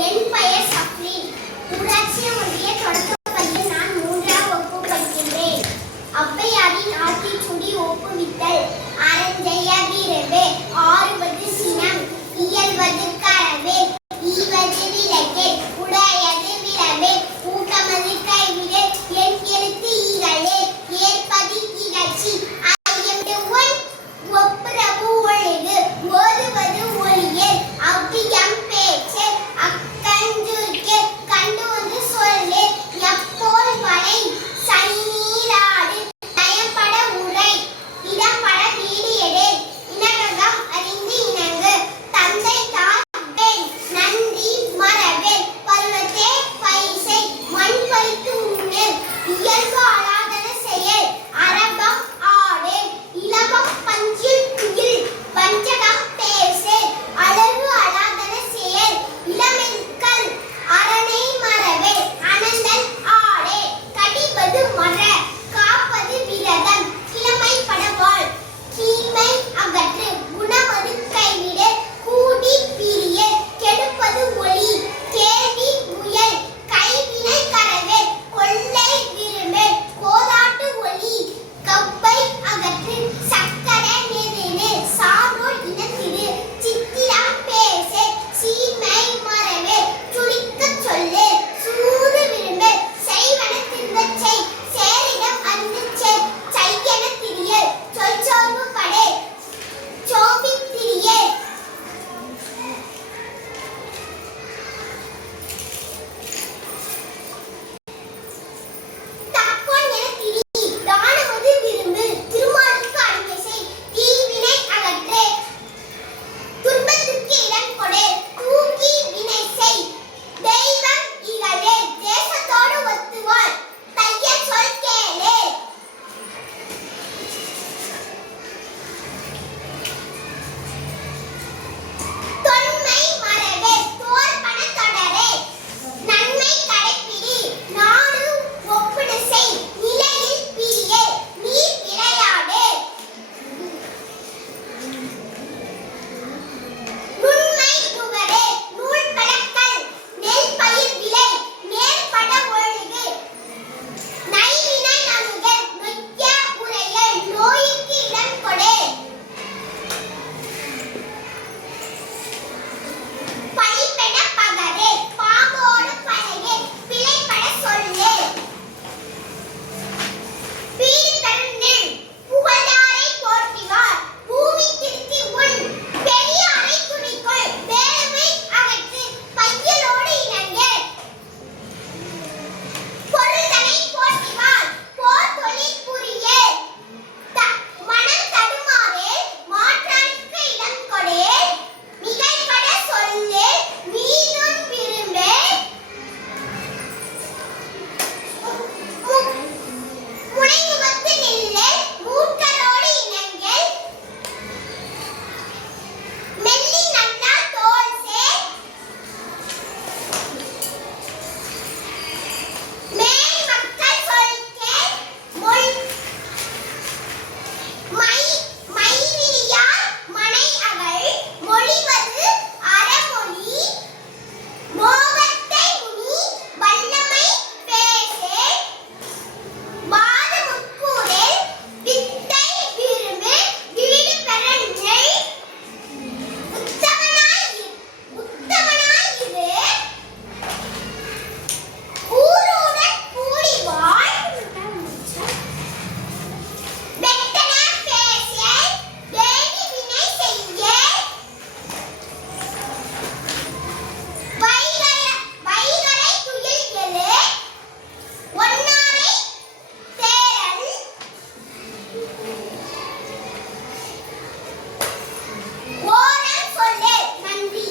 என் பெயர் சப்ரின். ஊராட்சி ஒன்றிய தொடக்கப்பள்ளியில் நான் 3ஆம் வகுப்பு படிக்கின்றேன். ஔவையாரின் ஆத்திச்சூடி ஒப்புவித்தல். அறஞ்செய்ய வீரவே, ஆறுவது சினம், இயல்வது கரவே, ஈவது விளக்கே, உடையது விரவே, ஊக்கமது கைவிடு, என் எழுத்து ஈகளே, ஏற்பது இகழ்ச்சி, ஐயமிடு ஒன் ஒப்புரவு ஒழுகு, ஓதுவது ஒளியே, அவ்வியம் பேச்சு, அக்கஞ்சுர்க்கே, கண்டு வந்து சொல்லு, எப்போல் வளை, சனி நீராடு, நயம்பட உரை, இடம்பட வீடு எடு, இனகம் அறிந்து இணங்கு, தந்தை தாழ்வேன், நன்றி மறவேன், பருவத்தே பைசை, மண் பறித்து உண்ணு, இயல்பு அலாதன செயல், அரபம் ஆடு, இலபம் பஞ்சில் துயில், வஞ்சகம் பேசு, அளவு அலாதன செயல், இளமென்கல், அரணை மறவே, அனந்தன் ஆடே, கடிப்பது மற, காப்பது விரதம், கிழமை படவாள், கீழ்மை அகற்று, குணமது கைவிடு, கூடி பிரிய, கெடுப்பது ஒளி, கேள்வி முயல், கைவினை கரவே, கொள்ளை விரும்பு, கோதாட்டு ஒளி, கப்பை அகற்று, சக்கர நெருணு, சான்றோர் இனத்திடு, சித்திரம் பேசு, சீமை மறவே, சுளிக்கச் சொல்லு, சூது விரும்பு, செய்வன திருந்தச் செய், சேரிடம் அறிந்து செய், செய்யன திரியல், சொற்சோர்வு படை, சோம்பித் திரியல். தக்கோன் எனத் திரி, தானமது விரும்பு, திருமாலுக்கு அடிமை செய், தீவினை அகற்று, துன்பத்துக்கு இடம் கொடு, தூக்கி வினை செய், தெய்வம் இகழு, தேசத்தோடு ஒத்துவாள், தைய சொல் கேளு. தொன்மை மறவே, தோற்பன தொடரே, நன்மை கடைப்பிடி, நாடு ஒப்புடு செய், நிலையில் பிரிய, நீர் விளையாடு. நுண்மை நுகரே, நூல் பழக்கல், நெல் பயிர் விளை, நேர்பட ஒழுகு, நைவினை நணுக, நொய்ய உரையல், நோய்க்கு இடம் கொடு, பழிப்பென பகரு, பாம்போடு பழகு, பிழைப்பட சொல்லு, பீடு பெறும் நெல், புகழாரை போற்றிவார், பூமி திருத்தி உண், பெரியாரை துணிக்கொள், வேளுமை அகற்று, பையலோடு இணங்கு, பொருள்தனை போற்றிவார், போர் தொழில் புரிய, மனம் தடுமாறு, மாற்றானுக்கு இடம் கொடு, மிகைப்பட சொல்லு, மீதும் விரும்பு, முனைமுகத்து நில்லு, மூர்க்கரோடு இணங்கு, மெல்லி நன்னா தோள் சேர், மேல் மக்கள் சொல் கேள், மைவிரியார் மனை அகல், மொழிவது அறமொழி, மோகத்தை முனி, வல்லமை பேசு, வாது முக்கூறில், வித்தை விரும்பு, வீடு பெற நெல், உத்தமனாய் இரு, ஊருடன் கூடி வாழ், வெட்டன பேசல், வேண்டி வினை செய்ய, வைகறை துயில் எழு, ஒன்னாரை தேரல், ஓரம் சொல்லு. நன்றி.